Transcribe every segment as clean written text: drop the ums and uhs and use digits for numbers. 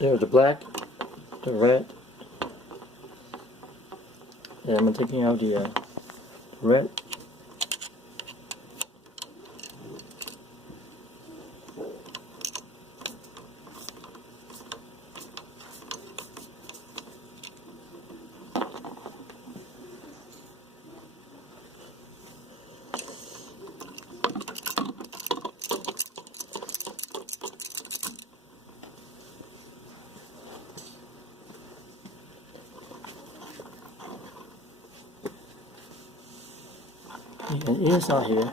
There's the black, the red, and I'm taking out the red. And inside here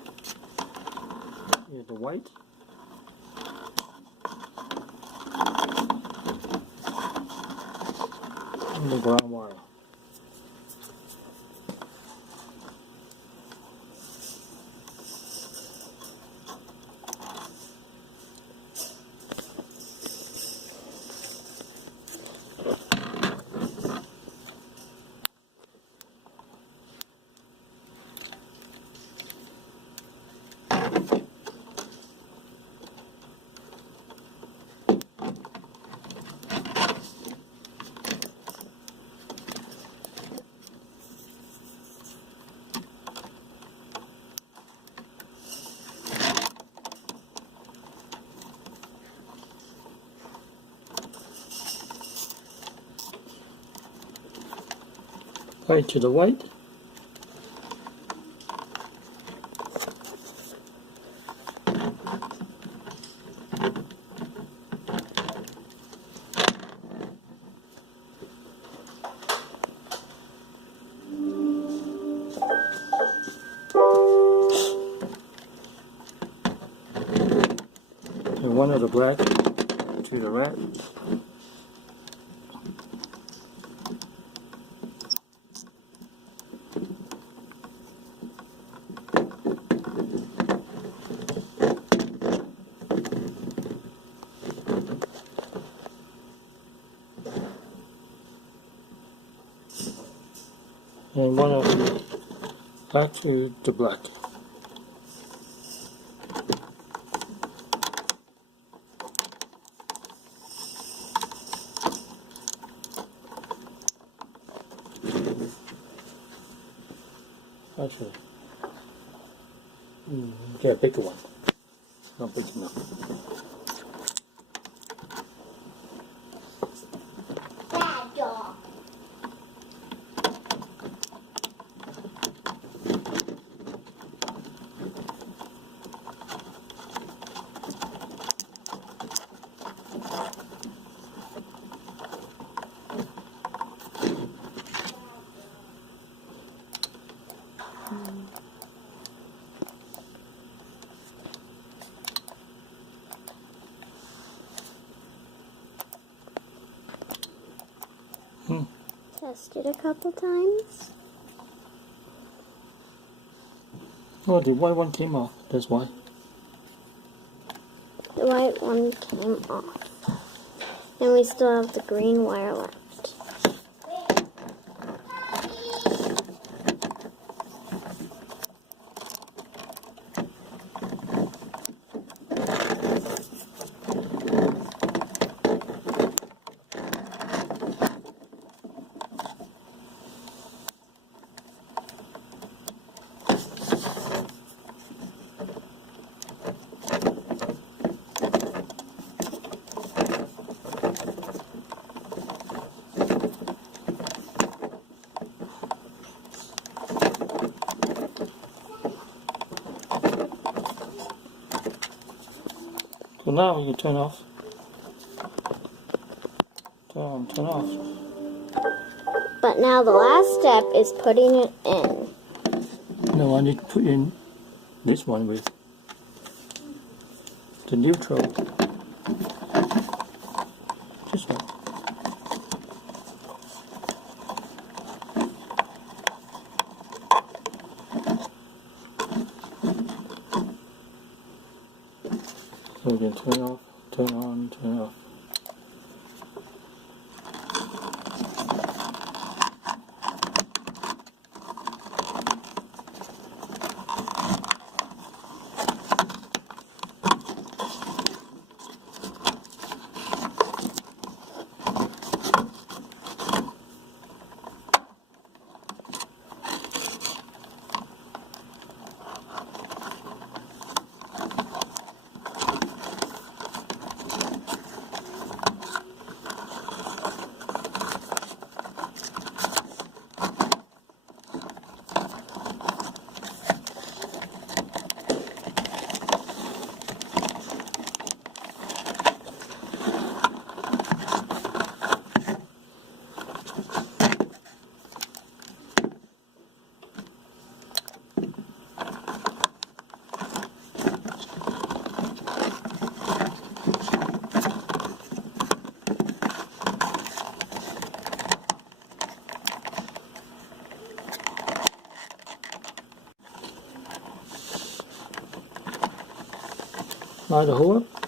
is the white, and the brown wire. Right to the white. And one of the black to the red. And one of the black to the black. Actually, get a bigger one. Not big enough. Bad dog. Test it a couple times. Oh, the white one came off. That's why. The white one came off. And we still have the green wire left. So now you turn off. Turn on, turn off. But now the last step is putting it in. No, I need to put in this one with the neutral. This one. So we can turn off, turn on, turn off. Naar de hoop.